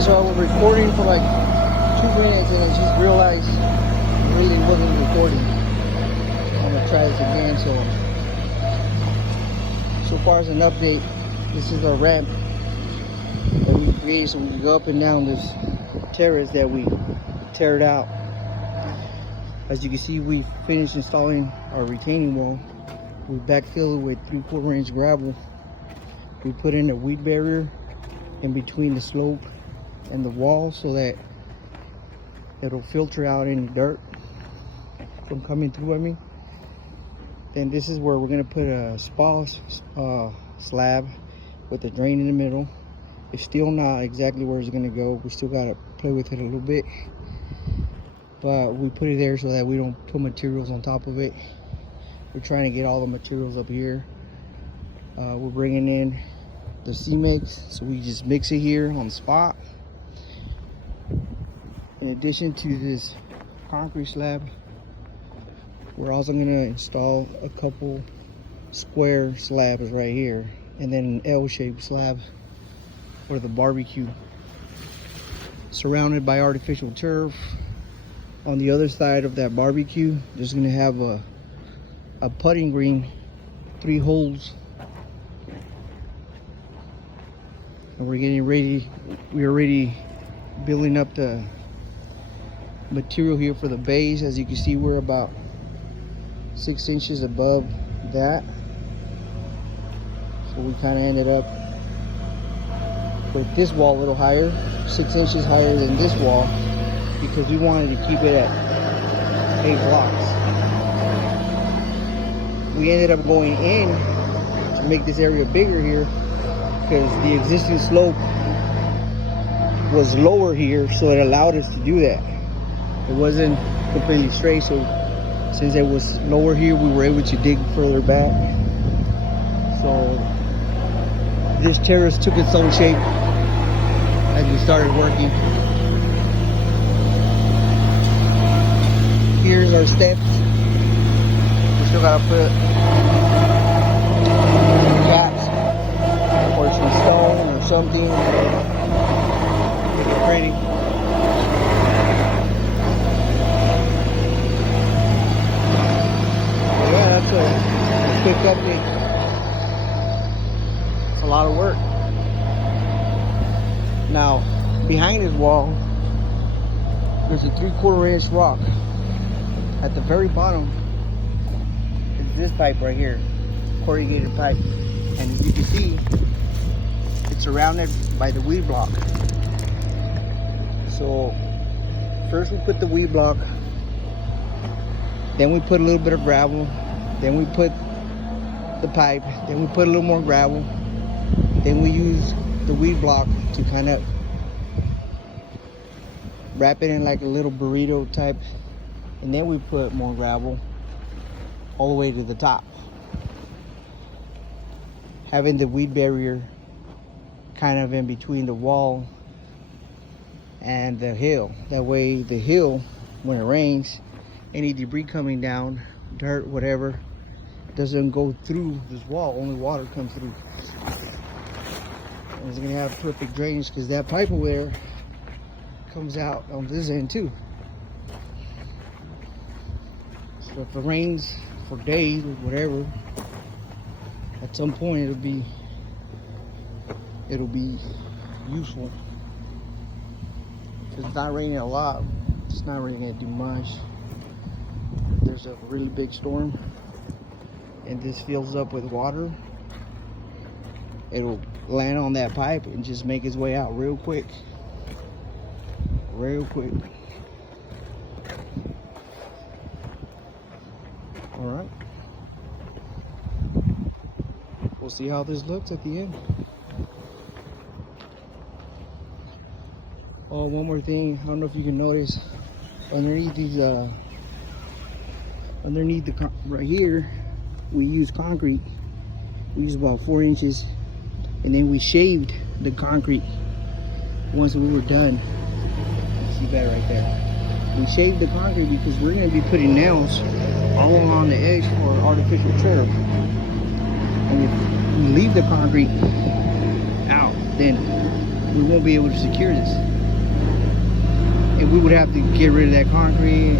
Okay, so I was recording for like 2 minutes and I just realized I really wasn't recording. I'm gonna try this again. So far as an update, this is our ramp that we created so we can go up and down this terrace that we teared out. As you can see, we finished installing our retaining wall. We backfilled it with 3/4 inch gravel. We put in a weed barrier in between the slope and the wall so that it'll filter out any dirt from coming through. Then this is where we're gonna put a spa slab with a drain in the middle. It's still not exactly where it's gonna go. We still gotta play with it a little bit, but we put it there so that we don't put materials on top of it. We're trying to get all the materials up here. We're bringing in the C-mix, so we just mix it here on the spot. In addition to this concrete slab, we're also going to install a couple square slabs right here, and then an L-shaped slab for the barbecue, surrounded by artificial turf. On the other side of that barbecue, there's going to have a putting green, 3 holes. And we're getting ready. We're already building up the material here for the base. As you can see, we're about 6 inches above that. So we kind of ended up with this wall a little higher, 6 inches higher than this wall, because we wanted to keep it at 8 blocks. We ended up going in to make this area bigger here because the existing slope was lower here, so it allowed us to do that. It wasn't completely straight, so since it was lower here, we were able to dig further back. So this terrace took its own shape as we started working. Here's our steps. We still gotta put caps or some stone or something. Make it pretty. That's a quick update. It's a lot of work. Now, behind this wall, there's a 3/4 inch rock. At the very bottom is this pipe right here, corrugated pipe. And as you can see, it's surrounded by the weed block. So, first we put the weed block, then we put a little bit of gravel, then we put the pipe, then we put a little more gravel, then we use the weed block to kind of wrap it in like a little burrito type, and then we put more gravel all the way to the top, having the weed barrier kind of in between the wall and the hill. That way the hill, when it rains, any debris coming down, dirt, whatever, doesn't go through this wall. Only water comes through. And it's gonna have perfect drainage because that pipe over there comes out on this end too. So if it rains for days or whatever, at some point it'll be useful. If it's not raining a lot, it's not really gonna do much. If there's a really big storm and this fills up with water, it'll land on that pipe and just make its way out real quick. Real quick. All right. We'll see how this looks at the end. Oh, one more thing. I don't know if you can notice underneath these, right here, we use concrete. We use about 4 inches, and then we shaved the concrete once we were done. You see that right there. We shaved the concrete because we're going to be putting nails all along the edge for artificial turf. And if we leave the concrete out, then we won't be able to secure this. And we would have to get rid of that concrete